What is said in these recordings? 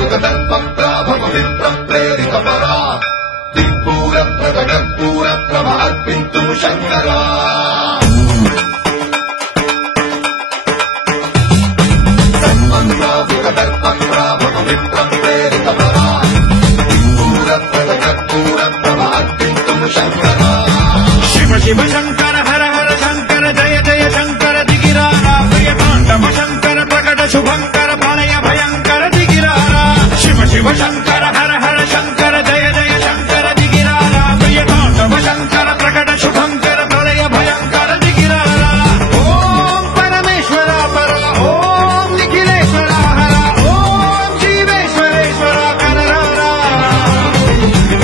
విగతల్పప్రాభవ విప్రప్రేరిత పరా దిక్పూర ప్రకటపూర ప్రభ అర్పింతు శంకరా విగతల్పప్రాభవ విప్రప్రేరిత పరా దిక్పూర ప్రకటపూర ప్రభ అర్పింతు శంకరా శివ శివ శంకర హర హర శంకర జయ జయ శంకర దిగిరారా ప్రియకాంతమ శంకర ప్రకట శుభంకర ప్రళయ భయంకర దిగిరారా శివ శివ శంకర హర హర శంకర జయ జయ శంకర దిగిరారా ప్రియకాంతమ శంకర ప్రకట శుభంకర ప్రళయ భయంకర దిగిరారా ఓం పరమేశ్వర పర ఓం నిఖిలేశ్వర హర ఓం జీవేశ్వరేశ్వర కనరారా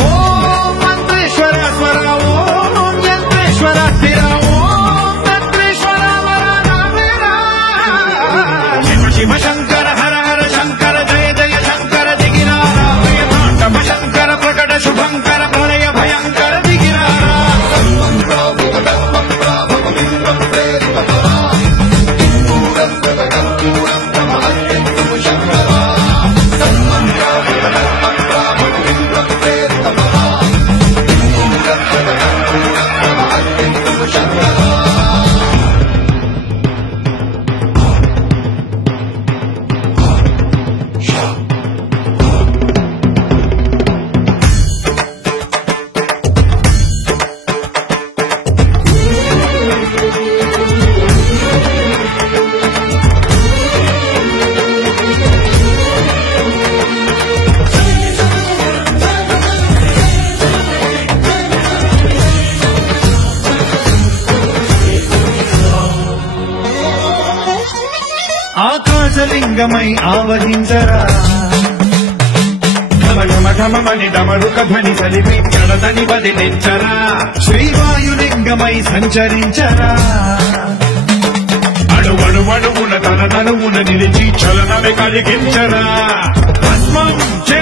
ఓం మంత్రేశ్వర స్వర ఓం యంత్రేశ్వర స్థిర ఓం తంత్రేశ్వర వరదావేరా శివ శివ శంకర హర హర శంకర జయ జయ శంకర దిగిరారా ప్రియకాంతమ శంకర ప్రకట శుభంకర ప్రళయ భయంకర దిగిరారా విగతల్పప్రాభవ విప్రప్రేరిత పరా దిక్పూర ప్రకటపూర ప్రభ అర్పింతు శంకరా విగతల్పప్రాభవ విప్రప్రేరిత పరా దిక్పూర ప్రకటపూర ప్రభ అర్పింతు శంకరా ఆకాశలింగమై ఆవహించరా ఘమ ఘమ ఘమమని డమరుక ధ్వని సలిపి కడదని బదిలించరా శ్రీవాయులింగమై సంచరించరా అడుగడుగడుగున తన తనువున నిలిచి చలనమే కలిగించరా భస్మం చే